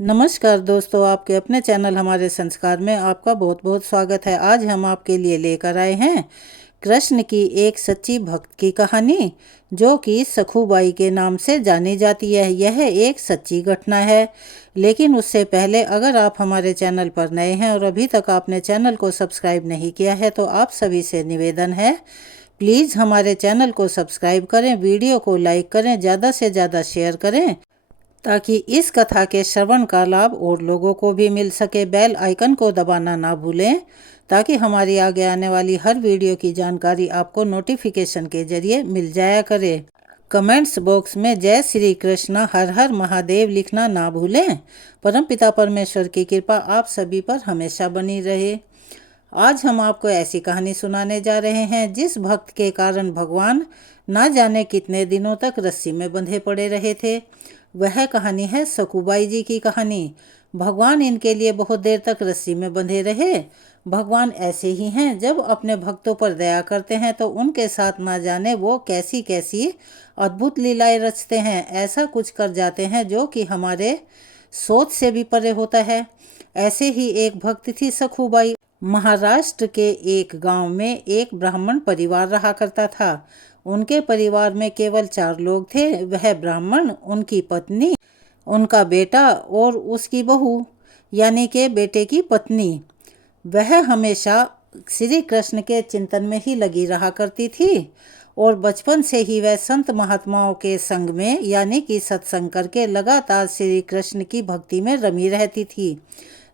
नमस्कार दोस्तों, आपके अपने चैनल हमारे संस्कार में आपका बहुत बहुत स्वागत है। आज हम आपके लिए लेकर आए हैं कृष्ण की एक सच्ची भक्त की कहानी, जो कि सखूबाई के नाम से जानी जाती है। यह एक सच्ची घटना है, लेकिन उससे पहले अगर आप हमारे चैनल पर नए हैं और अभी तक आपने चैनल को सब्सक्राइब नहीं किया है तो आप सभी से निवेदन है, प्लीज़ हमारे चैनल को सब्सक्राइब करें, वीडियो को लाइक करें, ज़्यादा से ज़्यादा शेयर करें ताकि इस कथा के श्रवण का लाभ और लोगों को भी मिल सके। बेल आइकन को दबाना ना भूलें ताकि हमारी आगे आने वाली हर वीडियो की जानकारी आपको नोटिफिकेशन के जरिए मिल जाया करे। कमेंट्स बॉक्स में जय श्री कृष्ण हर हर महादेव लिखना ना भूलें। परमपिता परमेश्वर की कृपा आप सभी पर हमेशा बनी रहे। आज हम आपको ऐसी कहानी सुनाने जा रहे हैं जिस भक्त के कारण भगवान ना जाने कितने दिनों तक रस्सी में बंधे पड़े रहे थे। वह कहानी है सखूबाई जी की कहानी। भगवान इनके लिए बहुत देर तक रस्सी में बंधे रहे। भगवान ऐसे ही हैं, जब अपने भक्तों पर दया करते हैं तो उनके साथ ना जाने वो कैसी कैसी अद्भुत लीलाएं रचते हैं। ऐसा कुछ कर जाते हैं जो कि हमारे सोच से भी परे होता है। ऐसे ही एक भक्त थी सखूबाई। महाराष्ट्र के एक गांव में एक ब्राह्मण परिवार रहा करता था। उनके परिवार में केवल 4 लोग थे। वह ब्राह्मण, उनकी पत्नी, उनका बेटा और उसकी बहू, यानी के बेटे की पत्नी। वह हमेशा श्री कृष्ण के चिंतन में ही लगी रहा करती थी और बचपन से ही वह संत महात्माओं के संग में, यानी कि सत्संग करके लगातार श्री कृष्ण की भक्ति में रमी रहती थी।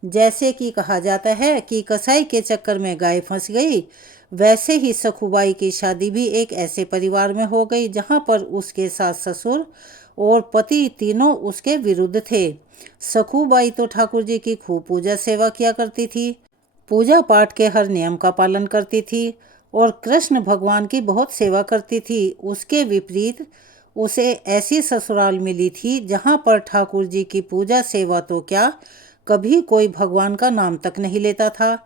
जैसे कि कहा जाता है कि कसाई के चक्कर में गाय फंस गई, वैसे ही सखूबाई की शादी भी एक ऐसे परिवार में हो गई जहां पर उसके सास ससुर और पति तीनों उसके विरुद्ध थे। सखूबाई तो ठाकुर जी की खूब पूजा सेवा किया करती थी, पूजा पाठ के हर नियम का पालन करती थी और कृष्ण भगवान की बहुत सेवा करती थी। उसके विपरीत उसे ऐसी ससुराल मिली थी जहां पर ठाकुर जी की पूजा सेवा तो क्या, कभी कोई भगवान का नाम तक नहीं लेता था।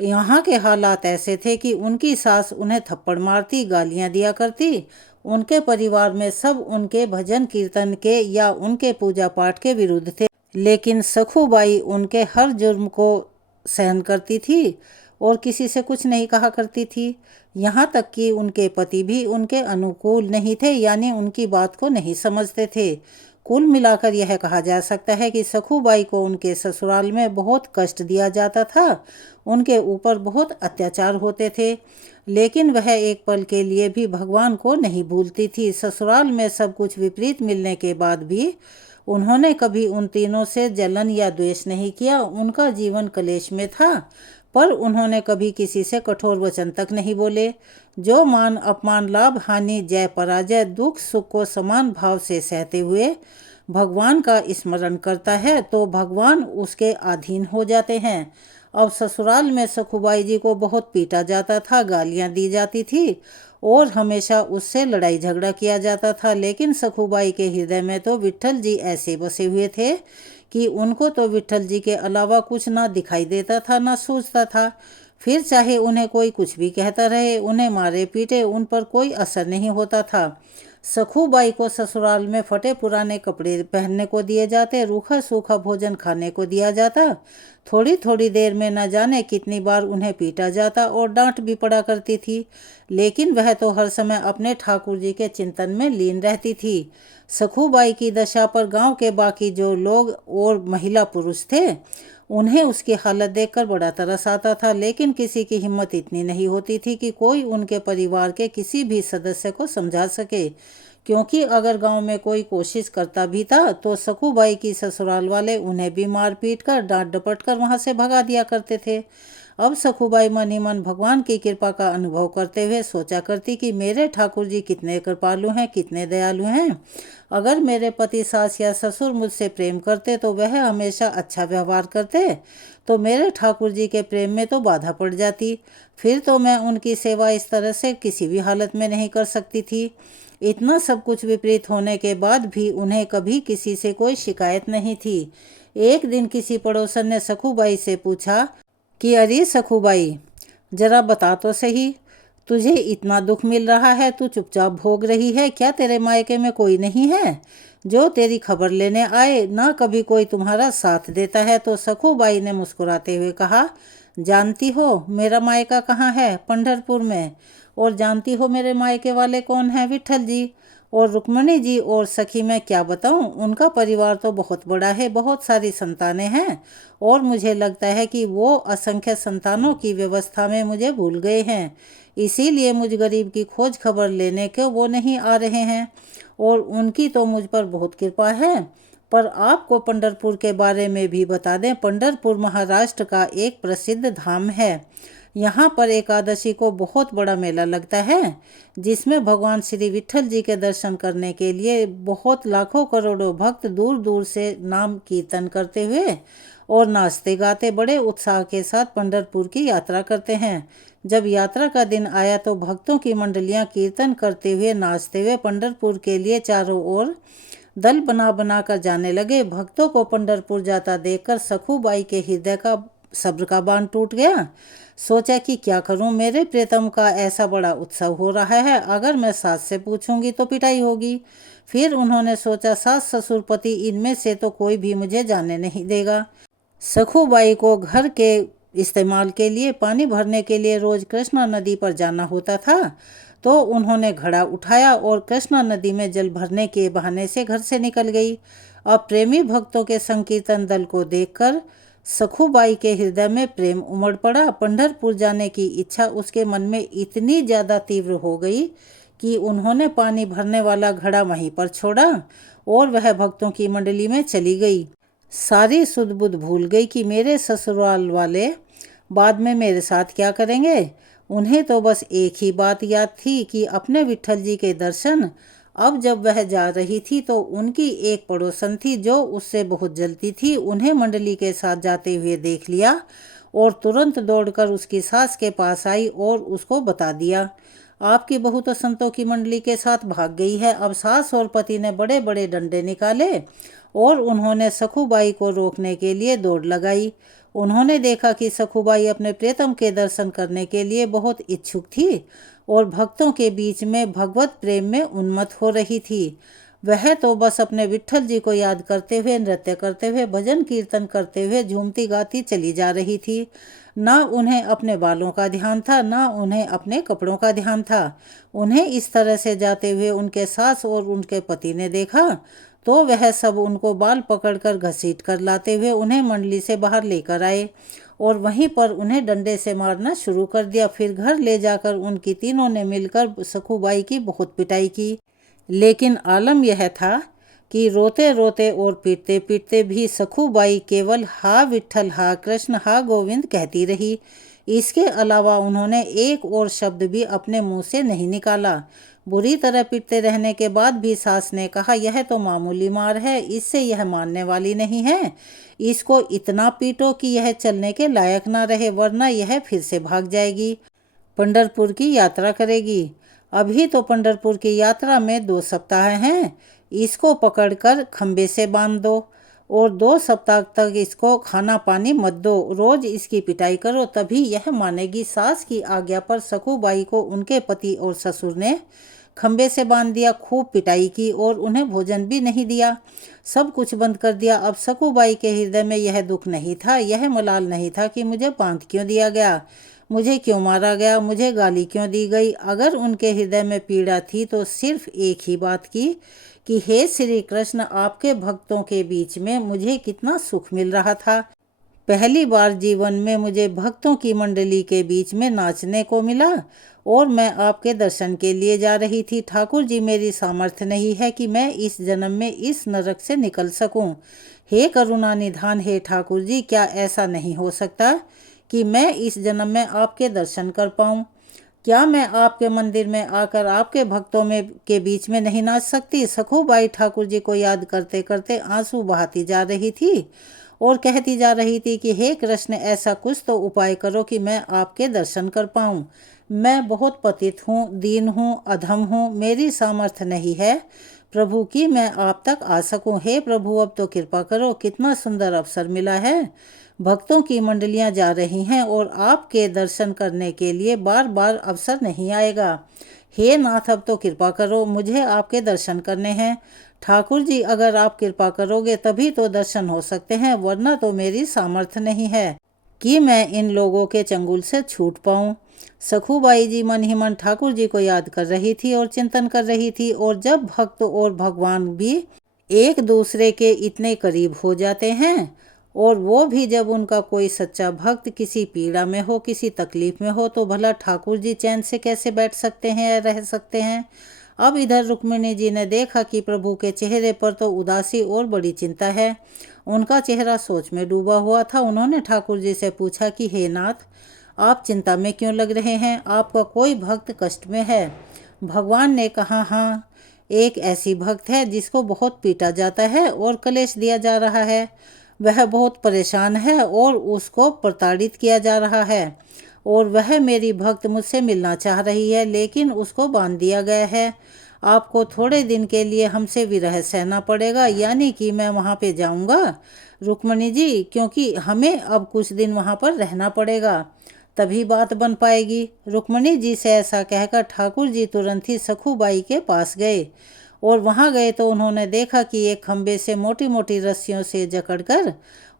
यहाँ के हालात ऐसे थे कि उनकी सास उन्हें थप्पड़ मारती, गालियाँ दिया करती। उनके परिवार में सब उनके भजन कीर्तन के या उनके पूजा पाठ के विरुद्ध थे, लेकिन सखूबाई उनके हर जुर्म को सहन करती थी और किसी से कुछ नहीं कहा करती थी। यहाँ तक कि उनके पति भी उनके अनुकूल नहीं थे, यानी उनकी बात को नहीं समझते थे। कुल मिलाकर यह कहा जा सकता है कि सखूबाई को उनके ससुराल में बहुत कष्ट दिया जाता था, उनके ऊपर बहुत अत्याचार होते थे, लेकिन वह एक पल के लिए भी भगवान को नहीं भूलती थी। ससुराल में सब कुछ विपरीत मिलने के बाद भी उन्होंने कभी उन तीनों से जलन या द्वेष नहीं किया। उनका जीवन क्लेश में था, पर उन्होंने कभी किसी से कठोर वचन तक नहीं बोले। जो मान अपमान, लाभ हानि, जय पराजय, दुख सुख को समान भाव से सहते हुए भगवान का स्मरण करता है तो भगवान उसके अधीन हो जाते हैं। अब ससुराल में सखूबाई जी को बहुत पीटा जाता था, गालियां दी जाती थी और हमेशा उससे लड़ाई झगड़ा किया जाता था, लेकिन सखूबाई के हृदय में तो विट्ठल जी ऐसे बसे हुए थे कि उनको तो विट्ठल जी के अलावा कुछ ना दिखाई देता था, ना सूझता था। फिर चाहे उन्हें कोई कुछ भी कहता रहे, उन्हें मारे पीटे, उन पर कोई असर नहीं होता था। सखूबाई को ससुराल में फटे पुराने कपड़े पहनने को दिए जाते, रूखा सूखा भोजन खाने को दिया जाता। थोड़ी थोड़ी देर में न जाने कितनी बार उन्हें पीटा जाता और डांट भी पड़ा करती थी, लेकिन वह तो हर समय अपने ठाकुर जी के चिंतन में लीन रहती थी। सखूबाई की दशा पर गांव के बाकी जो लोग और महिला पुरुष थे, उन्हें उसकी हालत देखकर बड़ा तरस आता था, लेकिन किसी की हिम्मत इतनी नहीं होती थी कि कोई उनके परिवार के किसी भी सदस्य को समझा सके, क्योंकि अगर गांव में कोई कोशिश करता भी था तो सखूबाई की ससुराल वाले उन्हें भी मार पीट कर, डांट डपट कर वहां से भगा दिया करते थे। अब सखूबाई मन ही मन भगवान की कृपा का अनुभव करते हुए सोचा करती कि मेरे ठाकुर जी कितने कृपालु हैं, कितने दयालु हैं। अगर मेरे पति, सास या ससुर मुझसे प्रेम करते तो वह हमेशा अच्छा व्यवहार करते, तो मेरे ठाकुर जी के प्रेम में तो बाधा पड़ जाती। फिर तो मैं उनकी सेवा इस तरह से किसी भी हालत में नहीं कर सकती थी। इतना सब कुछ विपरीत होने के बाद भी उन्हें कभी किसी से कोई शिकायत नहीं थी। एक दिन किसी पड़ोसन ने सखूबाई से पूछा कि अरे सखूबाई, जरा बता तो सही, तुझे इतना दुख मिल रहा है, तू चुपचाप भोग रही है। क्या तेरे मायके में कोई नहीं है जो तेरी खबर लेने आए? ना कभी कोई तुम्हारा साथ देता है। तो सखूबाई ने मुस्कुराते हुए कहा, जानती हो मेरा मायका कहाँ है? पंढरपुर में। और जानती हो मेरे मायके वाले कौन हैं? विट्ठल जी और रुक्मणी जी। और सखी मैं क्या बताऊं, उनका परिवार तो बहुत बड़ा है, बहुत सारी संतानें हैं, और मुझे लगता है कि वो असंख्य संतानों की व्यवस्था में मुझे भूल गए हैं। इसीलिए मुझ गरीब की खोज खबर लेने के वो नहीं आ रहे हैं, और उनकी तो मुझ पर बहुत कृपा है। पर आपको पंढरपुर के बारे में भी बता दें, पंढरपुर महाराष्ट्र का एक प्रसिद्ध धाम है। यहाँ पर एकादशी को बहुत बड़ा मेला लगता है, जिसमें भगवान श्री विट्ठल जी के दर्शन करने के लिए बहुत लाखों करोड़ों भक्त दूर दूर से नाम कीर्तन करते हुए और नाचते गाते बड़े उत्साह के साथ पंढरपुर की यात्रा करते हैं। जब यात्रा का दिन आया तो भक्तों की मंडलियां कीर्तन करते हुए नाचते हुए पंढरपुर के लिए चारों ओर दल बना बना कर जाने लगे। भक्तों को पंढरपुर जाता देखकर सखूबाई के हृदय का सब्र का बांध टूट गया। सोचा कि क्या करूं, मेरे प्रियतम का ऐसा बड़ा उत्सव हो रहा है, अगर मैं सास से पूछूंगी तो पिटाई होगी। फिर उन्होंने सोचा, सास ससुर पति इनमें से तो कोई भी मुझे जाने नहीं देगा। सखूबाई को घर के इस्तेमाल के लिए पानी भरने के लिए रोज कृष्णा नदी पर जाना होता था, तो उन्होंने घड़ा उठाया और कृष्णा नदी में जल भरने के बहाने से घर से निकल गई। अब प्रेमी भक्तों के संकीर्तन दल को देखकर सखूबाई के हृदय में प्रेम उमड़ पड़ा। पंढरपुर जाने की इच्छा उसके मन में इतनी ज़्यादा तीव्र हो गई कि उन्होंने पानी भरने वाला घड़ा वहीं पर छोड़ा और वह भक्तों की मंडली में चली गई। सारी सुध बुध भूल गई कि मेरे ससुराल वाले बाद में मेरे साथ क्या करेंगे। उन्हें तो बस एक ही बात याद थी कि अपने विट्ठल जी के दर्शन। अब जब वह जा रही थी तो उनकी एक पड़ोसन थी जो उससे बहुत जलती थी, उन्हें मंडली के साथ जाते हुए देख लिया और तुरंत दौड़कर उसकी सास के पास आई और उसको बता दिया, आपकी बहू तो संतों की मंडली के साथ भाग गई है। अब सास और पति ने बड़े बड़े डंडे निकाले और उन्होंने सखूबाई को रोकने के लिए दौड़ लगाई। उन्होंने देखा कि सखूबाई अपने प्रियतम के दर्शन करने के लिए बहुत इच्छुक थी और भक्तों के बीच में भगवत प्रेम में उन्मत्त हो रही थी। वह तो बस अपने विट्ठल जी को याद करते हुए, नृत्य करते हुए, भजन कीर्तन करते हुए झूमती गाती चली जा रही थी। ना उन्हें अपने बालों का ध्यान था, ना उन्हें अपने कपड़ों का ध्यान था। उन्हें इस तरह से जाते हुए उनके सास और उनके पति ने देखा तो वह सब उनको बाल पकड़कर घसीट कर लाते हुए उन्हें मंडली से बाहर लेकर आए और वहीं पर उन्हें डंडे से मारना शुरू कर दिया। फिर घर ले जाकर उनकी तीनों ने मिलकर सखूबाई की बहुत पिटाई की। लेकिन आलम यह था कि रोते रोते और पीटते पीटते भी सखूबाई केवल हा विट्ठल, हा कृष्ण, हा गोविंद कहती रही। इसके अलावा उन्होंने एक और शब्द भी अपने मुंह से नहीं निकाला। बुरी तरह पीटते रहने के बाद भी सास ने कहा, यह तो मामूली मार है, इससे यह मानने वाली नहीं है। इसको इतना पीटो कि यह चलने के लायक ना रहे, वरना यह फिर से भाग जाएगी, पंढरपुर की यात्रा करेगी। अभी तो पंढरपुर की यात्रा में 2 सप्ताह हैं। इसको पकड़कर खंबे से बांध दो और 2 सप्ताह तक इसको खाना पानी मत दो। रोज इसकी पिटाई करो, तभी यह मानेगी। सास की आज्ञा पर सखूबाई को उनके पति और ससुर ने खंबे से बांध दिया, खूब पिटाई की और उन्हें भोजन भी नहीं दिया। सब कुछ बंद कर दिया। अब सखूबाई के हृदय में यह दुख नहीं था, यह मलाल नहीं था कि मुझे बांध क्यों दिया गया, मुझे क्यों मारा गया, मुझे गाली क्यों दी गई। अगर उनके हृदय में पीड़ा थी तो सिर्फ एक ही बात की कि हे श्री कृष्ण, आपके भक्तों के बीच में मुझे कितना सुख मिल रहा था। पहली बार जीवन में मुझे भक्तों की मंडली के बीच में नाचने को मिला और मैं आपके दर्शन के लिए जा रही थी। ठाकुर जी, मेरी सामर्थ्य नहीं है कि मैं इस जन्म में इस नरक से निकल सकूं। हे करुणा निधान, हे ठाकुर जी, क्या ऐसा नहीं हो सकता कि मैं इस जन्म में आपके दर्शन कर पाऊं? क्या मैं आपके मंदिर में आकर आपके भक्तों में के बीच में नहीं नाच सकती? सखूबाई ठाकुर जी को याद करते करते आंसू बहाती जा रही थी और कहती जा रही थी कि हे कृष्ण, ऐसा कुछ तो उपाय करो कि मैं आपके दर्शन कर पाऊं। मैं बहुत पतित हूँ, दीन हूँ, अधम हूँ, मेरी सामर्थ्य नहीं है। प्रभु कि मैं आप तक आ सकूं। हे प्रभु अब तो कृपा करो, कितना सुंदर अवसर मिला है। भक्तों की मंडलियां जा रही हैं और आपके दर्शन करने के लिए बार बार अवसर नहीं आएगा। हे नाथ अब तो कृपा करो, मुझे आपके दर्शन करने हैं। ठाकुर जी अगर आप कृपा करोगे तभी तो दर्शन हो सकते हैं, वरना तो मेरी सामर्थ्य नहीं है कि मैं इन लोगों के चंगुल से छूट पाऊं। सखूबाई जी मन ही मन ठाकुर जी को याद कर रही थी और चिंतन कर रही थी। और जब भक्त और भगवान भी एक दूसरे के इतने करीब हो जाते हैं, और वो भी जब उनका कोई सच्चा भक्त किसी पीड़ा में हो, किसी तकलीफ में हो, तो भला ठाकुर जी चैन से कैसे बैठ सकते हैं या रह सकते हैं। अब इधर रुक्मिणी जी ने देखा कि प्रभु के चेहरे पर तो उदासी और बड़ी चिंता है। उनका चेहरा सोच में डूबा हुआ था। उन्होंने ठाकुर जी से पूछा कि हे नाथ, आप चिंता में क्यों लग रहे हैं? आपका कोई भक्त कष्ट में है? भगवान ने कहा, हाँ, एक ऐसी भक्त है जिसको बहुत पीटा जाता है और कलेश दिया जा रहा है। वह बहुत परेशान है और उसको प्रताड़ित किया जा रहा है, और वह मेरी भक्त मुझसे मिलना चाह रही है, लेकिन उसको बांध दिया गया है। आपको थोड़े दिन के लिए हमसे विरह सहना पड़ेगा, यानी कि मैं वहाँ पे जाऊँगा रुक्मणी जी, क्योंकि हमें अब कुछ दिन वहाँ पर रहना पड़ेगा, तभी बात बन पाएगी। रुक्मणी जी से ऐसा कहकर ठाकुर जी तुरंत ही सखूबाई के पास गए, और वहाँ गए तो उन्होंने देखा कि एक खम्भे से मोटी मोटी रस्सियों से जकड़कर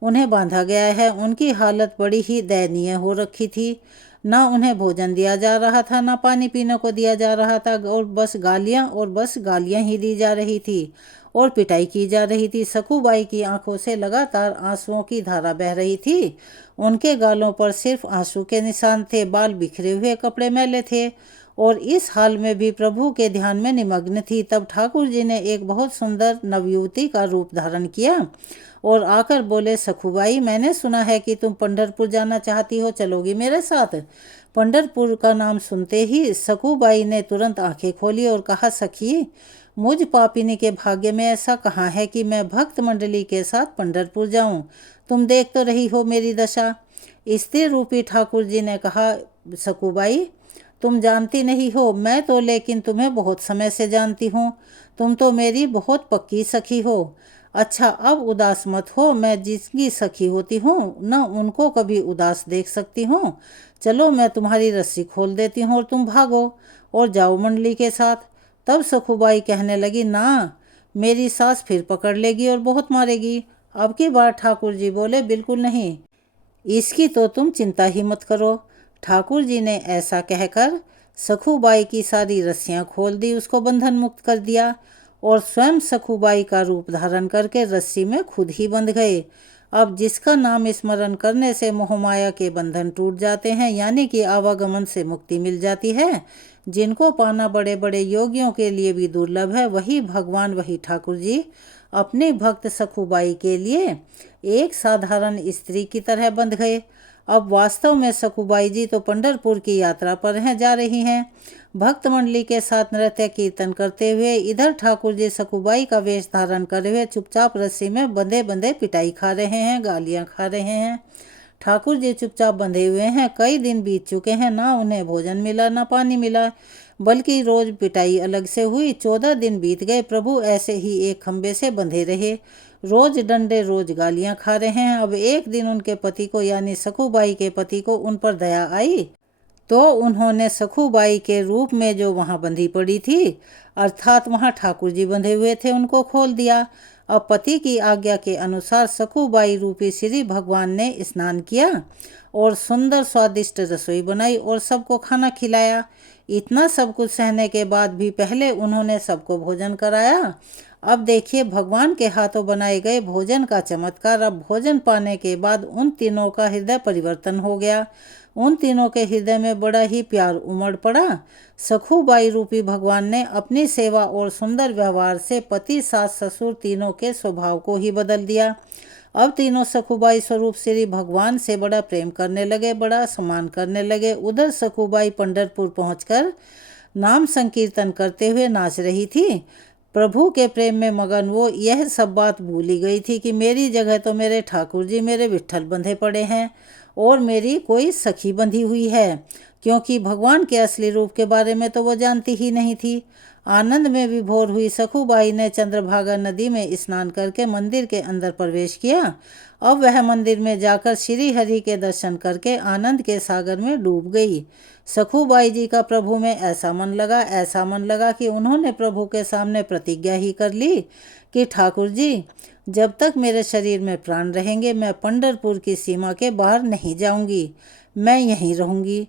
उन्हें बांधा गया है। उनकी हालत बड़ी ही दयनीय हो रखी थी। ना उन्हें भोजन दिया जा रहा था, ना पानी पीने को दिया जा रहा था, और बस गालियाँ ही दी जा रही थी और पिटाई की जा रही थी। सखूबाई की आंखों से लगातार आंसुओं की धारा बह रही थी। उनके गालों पर सिर्फ आंसू के निशान थे, बाल बिखरे हुए, कपड़े मैले थे, और इस हाल में भी प्रभु के ध्यान में निमग्न थी। तब ठाकुर जी ने एक बहुत सुंदर नवयुवती का रूप धारण किया और आकर बोले, सखूबाई, मैंने सुना है कि तुम पंढरपुर जाना चाहती हो, चलोगी मेरे साथ? पंढरपुर का नाम सुनते ही सखूबाई ने तुरंत आंखें खोली और कहा, सखी, मुझ पापिनी के भाग्य में ऐसा कहाँ है कि मैं भक्त मंडली के साथ पंढरपुर जाऊं? तुम देख तो रही हो मेरी दशा। स्थिर रूपी ठाकुर जी ने कहा, सखूबाई, तुम जानती नहीं हो, मैं तो लेकिन तुम्हें बहुत समय से जानती हूँ। तुम तो मेरी बहुत पक्की सखी हो। अच्छा, अब उदास मत हो। मैं जिसकी सखी होती हूँ न उनको कभी उदास देख सकती हूँ। चलो, मैं तुम्हारी रस्सी खोल देती हूँ और तुम भागो और जाओ मंडली के साथ। तब सखूबाई कहने लगी, ना, मेरी सास फिर पकड़ लेगी और बहुत मारेगी। अब की बार ठाकुर जी बोले, बिल्कुल नहीं, इसकी तो तुम चिंता ही मत करो। ठाकुर जी ने ऐसा कहकर सखूबाई की सारी रस्सियां खोल दी, उसको बंधन मुक्त कर दिया, और स्वयं सखूबाई का रूप धारण करके रस्सी में खुद ही बंध गए। अब जिसका नाम स्मरण करने से मोहमाया के बंधन टूट जाते हैं, यानी कि आवागमन से मुक्ति मिल जाती है, जिनको पाना बड़े बड़े योगियों के लिए भी दुर्लभ है, वही भगवान, वही ठाकुर जी अपने भक्त सखूबाई के लिए एक साधारण स्त्री की तरह बंध गए। अब वास्तव में सखूबाई जी तो पंढरपुर की यात्रा पर हैं, जा रही हैं भक्त मंडली के साथ नृत्य कीर्तन करते हुए। इधर ठाकुर जी सखूबाई का वेश धारण करे हुए चुपचाप रस्सी में बंधे बंधे पिटाई खा रहे हैं, गालियां खा रहे हैं। ठाकुर जी चुपचाप बंधे हुए हैं। कई दिन बीत चुके हैं, ना उन्हें भोजन मिला, ना पानी मिला, बल्कि रोज पिटाई अलग से हुई। 14 दिन बीत गए। प्रभु ऐसे ही एक खम्भे से बंधे रहे, रोज डंडे, रोज गालियां खा रहे हैं। अब एक दिन उनके पति को, यानी सखूबाई के पति को, उन पर दया आई, तो उन्होंने सखूबाई के रूप में जो वहाँ बंधी पड़ी थी, अर्थात वहाँ ठाकुर जी बंधे हुए थे, उनको खोल दिया। अब पति की आज्ञा के अनुसार सखूबाई रूपी श्री भगवान ने स्नान किया और सुंदर स्वादिष्ट रसोई बनाई और सबको खाना खिलाया। इतना सब कुछ सहने के बाद भी पहले उन्होंने सबको भोजन कराया। अब देखिए भगवान के हाथों बनाए गए भोजन का चमत्कार। अब भोजन पाने के बाद उन तीनों का हृदय परिवर्तन हो गया। उन तीनों के हृदय में बड़ा ही प्यार उमड़ पड़ा। सखूबाई रूपी भगवान ने अपनी सेवा और सुंदर व्यवहार से पति, सास, ससुर तीनों के स्वभाव को ही बदल दिया। अब तीनों सखूबाई स्वरूप श्री भगवान से बड़ा प्रेम करने लगे, बड़ा सम्मान करने लगे। उधर सखूबाई पंढरपुर पहुंचकर नाम संकीर्तन करते हुए नाच रही थी। प्रभु के प्रेम में मगन वो यह सब बात भूल ही गई थी कि मेरी जगह तो मेरे ठाकुर जी, मेरे विट्ठल बंधे पड़े हैं और मेरी कोई सखी बंधी हुई है, क्योंकि भगवान के असली रूप के बारे में तो वो जानती ही नहीं थी। आनंद में विभोर हुई सखूबाई ने चंद्रभागा नदी में स्नान करके मंदिर के अंदर प्रवेश किया। अब वह मंदिर में जाकर श्री हरि के दर्शन करके आनंद के सागर में डूब गई। सखूबाई जी का प्रभु में ऐसा मन लगा कि उन्होंने प्रभु के सामने प्रतिज्ञा ही कर ली कि ठाकुर जी, जब तक मेरे शरीर में प्राण रहेंगे मैं पंढरपुर की सीमा के बाहर नहीं जाऊंगी, मैं यहीं रहूंगी,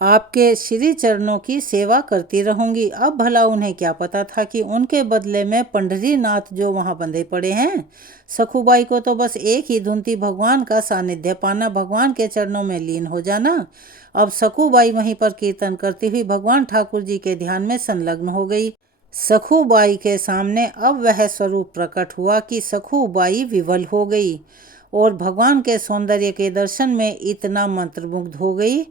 आपके श्री चरणों की सेवा करती रहूंगी। अब भला उन्हें क्या पता था कि उनके बदले में पंढरीनाथ जो वहां बंधे पड़े हैं। सखूबाई को तो बस एक ही धुन थी, भगवान का सानिध्य पाना, भगवान के चरणों में लीन हो जाना। अब सखूबाई वहीं पर कीर्तन करती हुई भगवान ठाकुर जी के ध्यान में संलग्न हो गई। सखूबाई के सामने अब वह स्वरूप प्रकट हुआ कि सखूबाई विवल हो गई और भगवान के सौंदर्य के दर्शन में इतना मंत्रमुग्ध हो गई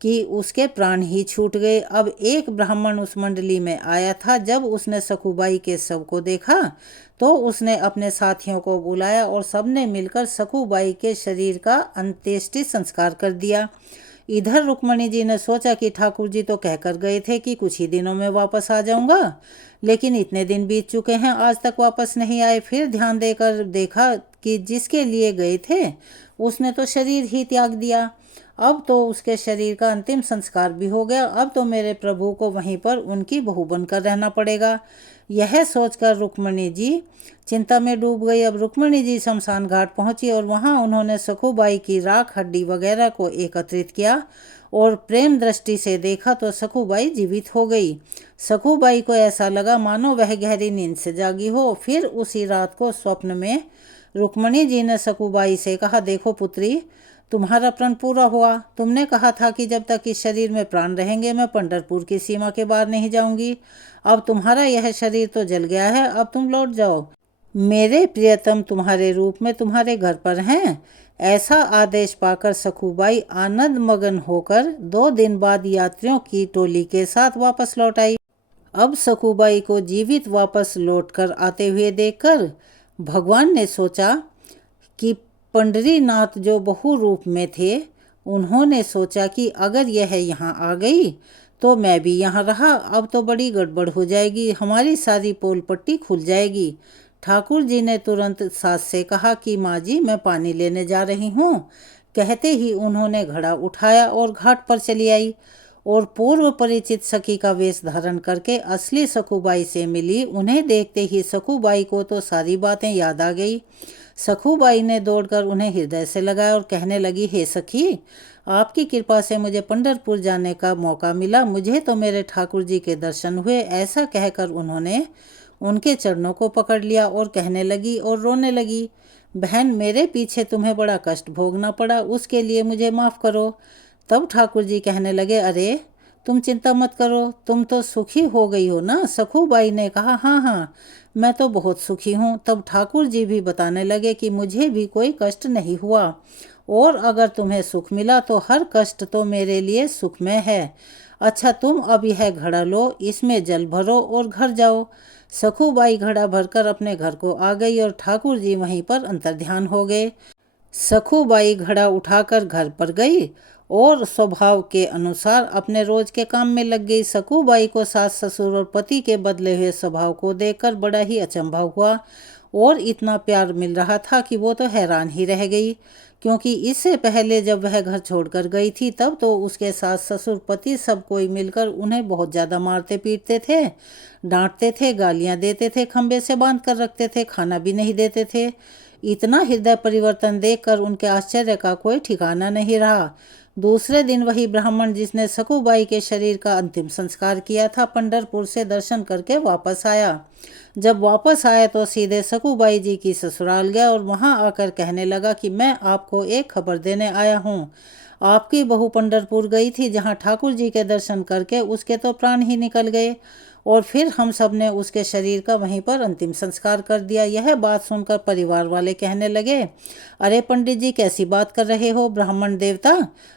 कि उसके प्राण ही छूट गए। अब एक ब्राह्मण उस मंडली में आया था। जब उसने सखूबाई के शव को देखा तो उसने अपने साथियों को बुलाया और सबने मिलकर सखूबाई के शरीर का अंत्येष्टि संस्कार कर दिया। इधर रुक्मणी जी ने सोचा कि ठाकुर जी तो कहकर गए थे कि कुछ ही दिनों में वापस आ जाऊंगा, लेकिन इतने दिन बीत चुके हैं, आज तक वापस नहीं आए। फिर ध्यान देकर देखा कि जिसके लिए गए थे उसने तो शरीर ही त्याग दिया। अब तो उसके शरीर का अंतिम संस्कार भी हो गया। अब तो मेरे प्रभु को वहीं पर उनकी बहू बनकर रहना पड़ेगा। यह सोचकर रुक्मणी जी चिंता में डूब गई। अब रुक्मणी जी शमशान घाट पहुंची और वहां उन्होंने सखूबाई की राख हड्डी वगैरह को एकत्रित किया और प्रेम दृष्टि से देखा तो सखूबाई जीवित हो गई। सखूबाई को ऐसा लगा मानो वह गहरी नींद से जागी हो। फिर उसी रात को स्वप्न में रुक्मणी जी ने सखूबाई से कहा, देखो पुत्री, तुम्हारा प्रण पूरा हुआ। तुमने कहा था कि जब तक इस शरीर में प्राण रहेंगे मैं पंढरपुर की सीमा के बाहर नहीं जाऊंगी। अब तुम्हारा यह शरीर तो जल गया है, अब तुम लौट जाओ। मेरे प्रियतम तुम्हारे रूप में तुम्हारे घर पर हैं। ऐसा आदेश पाकर सखूबाई आनंद मगन होकर 2 दिन बाद यात्रियों की टोली के साथ वापस लौट आई। अब सखूबाई को जीवित वापस लौटकर आते हुए देखकर भगवान ने सोचा कि पंढरीनाथ जो बहु रूप में थे, उन्होंने सोचा कि अगर यह यहाँ आ गई तो मैं भी यहाँ रहा, अब तो बड़ी गड़बड़ हो जाएगी, हमारी सारी पोल पट्टी खुल जाएगी। ठाकुर जी ने तुरंत सास से कहा कि माँ जी, मैं पानी लेने जा रही हूँ। कहते ही उन्होंने घड़ा उठाया और घाट पर चली आई और पूर्व परिचित सखी का वेश धारण करके असली सखूबाई से मिली। उन्हें देखते ही सखूबाई को तो सारी बातें याद आ गई। सखूबाई ने दौड़कर उन्हें हृदय से लगाया और कहने लगी, हे सखी, आपकी कृपा से मुझे पंढरपुर जाने का मौका मिला, मुझे तो मेरे ठाकुर जी के दर्शन हुए। ऐसा कहकर उन्होंने उनके चरणों को पकड़ लिया और कहने लगी और रोने लगी, बहन, मेरे पीछे तुम्हें बड़ा कष्ट भोगना पड़ा, उसके लिए मुझे माफ़ करो। तब ठाकुर जी कहने लगे, अरे तुम चिंता मत करो, तुम तो सुखी हो गई हो ना। सखूबाई ने कहा, हाँ हाँ, मैं तो बहुत सुखी हूँ। तब ठाकुर जी भी बताने लगे कि मुझे भी कोई कष्ट नहीं हुआ और अगर तुम्हें सुख मिला तो हर कष्ट तो मेरे लिए सुखमय है। अच्छा, तुम अब यह घड़ा लो, इसमें जल भरो और घर जाओ। सखूबाई घड़ा भरकर अपने घर को आ गई और ठाकुर जी वहीं पर अंतर्ध्यान हो गए। सखूबाई घड़ा उठाकर घर पर गई और स्वभाव के अनुसार अपने रोज के काम में लग गई। सखूबाई को सास ससुर और पति के बदले हुए स्वभाव को देखकर बड़ा ही अचंभा हुआ और इतना प्यार मिल रहा था कि वो तो हैरान ही रह गई, क्योंकि इससे पहले जब वह घर छोड़कर गई थी तब तो उसके सास ससुर पति सब कोई मिलकर उन्हें बहुत ज़्यादा मारते पीटते थे, डांटते थे, गालियां देते थे, खंबे से बांध कर रखते थे, खाना भी नहीं देते थे। इतना हृदय परिवर्तन देखकर उनके आश्चर्य का कोई ठिकाना नहीं रहा। दूसरे दिन वही ब्राह्मण जिसने सखूबाई के शरीर का अंतिम संस्कार किया था, पंढरपुर से दर्शन करके वापस आया। जब वापस आया तो सीधे सखूबाई जी की ससुराल गया और वहां आकर कहने लगा कि मैं आपको एक खबर देने आया हूँ। आपकी बहू पंढरपुर गई थी, जहाँ ठाकुर जी के दर्शन करके उसके तो प्राण ही निकल गए और फिर हम सब ने उसके शरीर का वहीं पर अंतिम संस्कार कर दिया। यह बात सुनकर परिवार वाले कहने लगे, अरे पंडित जी, कैसी बात कर रहे हो? ब्राह्मण देवता,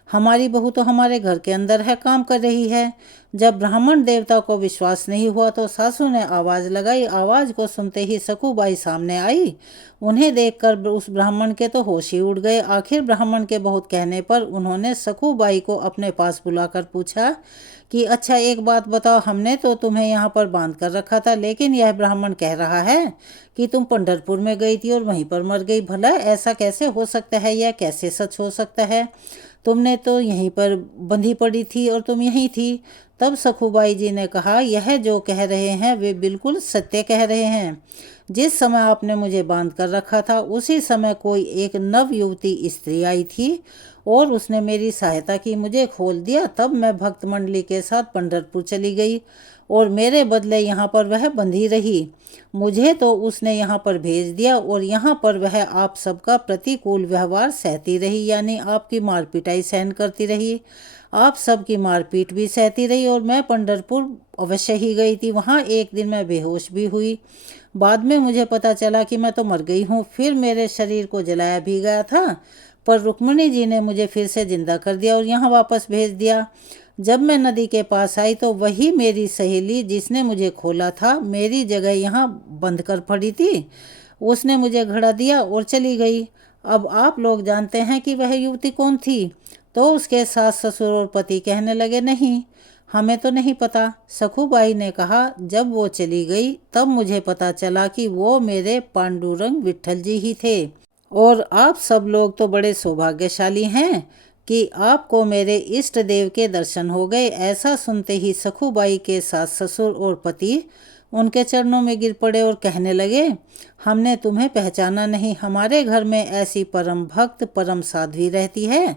हमारी बहू तो हमारे घर के अंदर है, काम कर रही है। जब ब्राह्मण देवता को विश्वास नहीं हुआ तो सासू ने आवाज़ लगाई। आवाज़ को सुनते ही सखूबाई सामने आई। उन्हें देखकर उस ब्राह्मण के तो होश ही उड़ गए। आखिर ब्राह्मण के बहुत कहने पर उन्होंने सखूबाई को अपने पास बुलाकर पूछा कि अच्छा एक बात बताओ, हमने तो तुम्हें यहाँ पर बांध कर रखा था, लेकिन यह ब्राह्मण कह रहा है कि तुम पंढरपुर में गई थी और वहीं पर मर गई। भला ऐसा कैसे हो सकता है? यह कैसे सच हो सकता है? तुमने तो यहीं पर बंधी पड़ी थी और तुम यहीं थी। तब सखूबाई जी ने कहा, यह जो कह रहे हैं वे बिल्कुल सत्य कह रहे हैं। जिस समय आपने मुझे बांध कर रखा था उसी समय कोई एक नव युवती स्त्री आई थी और उसने मेरी सहायता की, मुझे खोल दिया। तब मैं भक्त मंडली के साथ पंढरपुर चली गई और मेरे बदले यहाँ पर वह बंधी रही। मुझे तो उसने यहाँ पर भेज दिया और यहाँ पर वह आप सबका प्रतिकूल व्यवहार सहती रही, यानी आपकी मार पिटाई सहन करती रही, आप सबकी मारपीट भी सहती रही। और मैं पंढरपुर अवश्य ही गई थी। वहाँ एक दिन मैं बेहोश भी हुई। बाद में मुझे पता चला कि मैं तो मर गई हूँ। फिर मेरे शरीर को जलाया भी गया था, पर रुक्मिणी जी ने मुझे फिर से जिंदा कर दिया और यहाँ वापस भेज दिया। जब मैं नदी के पास आई तो वही मेरी सहेली जिसने मुझे खोला था, मेरी जगह यहाँ बंद कर पड़ी थी, उसने मुझे घड़ा दिया और चली गई। अब आप लोग जानते हैं कि वह युवती कौन थी? तो उसके सास ससुर और पति कहने लगे, नहीं, हमें तो नहीं पता। सखूबाई ने कहा, जब वो चली गई तब मुझे पता चला कि वो मेरे पांडुरंग विट्ठल जी ही थे। और आप सब लोग तो बड़े सौभाग्यशाली हैं कि आपको मेरे इष्ट देव के दर्शन हो गए। ऐसा सुनते ही सखूबाई के सास ससुर और पति उनके चरणों में गिर पड़े और कहने लगे, हमने तुम्हें पहचाना नहीं। हमारे घर में ऐसी परम भक्त परम साध्वी रहती है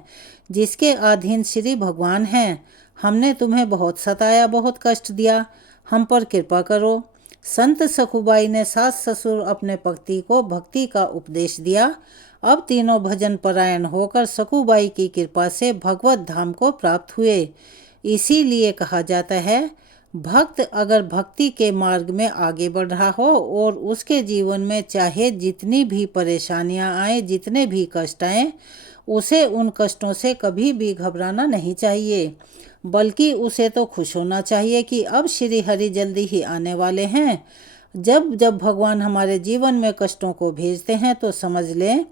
जिसके अधीन श्री भगवान हैं। हमने तुम्हें बहुत सताया, बहुत कष्ट दिया, हम पर कृपा करो। संत सखूबाई ने सास ससुर अपने पति को भक्ति का उपदेश दिया। अब तीनों भजन परायण होकर सखूबाई की कृपा से भगवत धाम को प्राप्त हुए। इसीलिए कहा जाता है, भक्त अगर भक्ति के मार्ग में आगे बढ़ रहा हो और उसके जीवन में चाहे जितनी भी परेशानियां आए, जितने भी कष्ट आए, उसे उन कष्टों से कभी भी घबराना नहीं चाहिए, बल्कि उसे तो खुश होना चाहिए कि अब श्री हरि जल्दी ही आने वाले हैं। जब जब भगवान हमारे जीवन में कष्टों को भेजते हैं तो समझ लें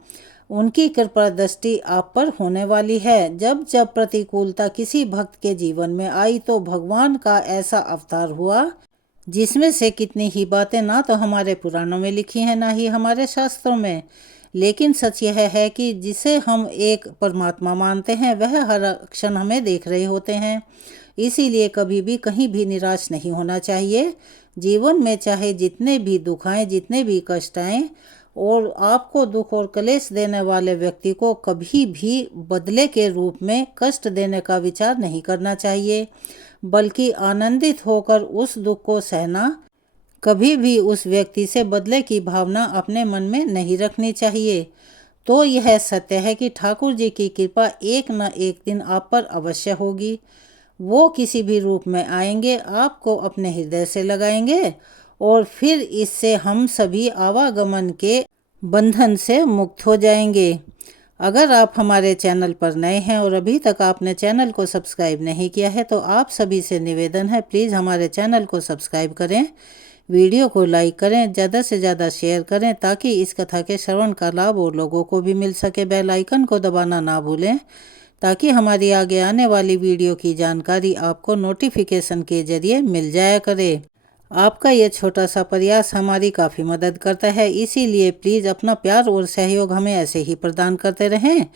उनकी कृपा दृष्टि आप पर होने वाली है। जब जब प्रतिकूलता किसी भक्त के जीवन में आई तो भगवान का ऐसा अवतार हुआ जिसमें से कितनी ही बातें ना तो हमारे पुराणों में लिखी हैं ना ही हमारे शास्त्रों में, लेकिन सच यह है कि जिसे हम एक परमात्मा मानते हैं वह हर क्षण हमें देख रहे होते हैं। इसीलिए कभी भी कहीं भी निराश नहीं होना चाहिए। जीवन में चाहे जितने भी दुख आए, जितने भी कष्ट आए, और आपको दुख और क्लेश देने वाले व्यक्ति को कभी भी बदले के रूप में कष्ट देने का विचार नहीं करना चाहिए, बल्कि आनंदित होकर उस दुख को सहना। कभी भी उस व्यक्ति से बदले की भावना अपने मन में नहीं रखनी चाहिए। तो यह सत्य है कि ठाकुर जी की कृपा एक न एक दिन आप पर अवश्य होगी। वो किसी भी रूप में आएंगे, आपको अपने हृदय से लगाएंगे और फिर इससे हम सभी आवागमन के बंधन से मुक्त हो जाएंगे। अगर आप हमारे चैनल पर नए हैं और अभी तक आपने चैनल को सब्सक्राइब नहीं किया है तो आप सभी से निवेदन है, प्लीज़ हमारे चैनल को सब्सक्राइब करें, वीडियो को लाइक करें, ज़्यादा से ज़्यादा शेयर करें ताकि इस कथा के श्रवण का लाभ और लोगों को भी मिल सके। बेल आइकन को दबाना ना भूलें ताकि हमारी आगे आने वाली वीडियो की जानकारी आपको नोटिफिकेशन के जरिए मिल जाया करे। आपका ये छोटा सा प्रयास हमारी काफ़ी मदद करता है, इसीलिए प्लीज़ अपना प्यार और सहयोग हमें ऐसे ही प्रदान करते रहें।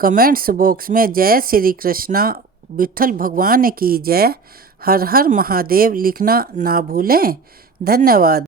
कमेंट्स बॉक्स में जय श्री कृष्णा, विट्ठल भगवान की जय, हर हर महादेव लिखना ना भूलें। धन्यवाद।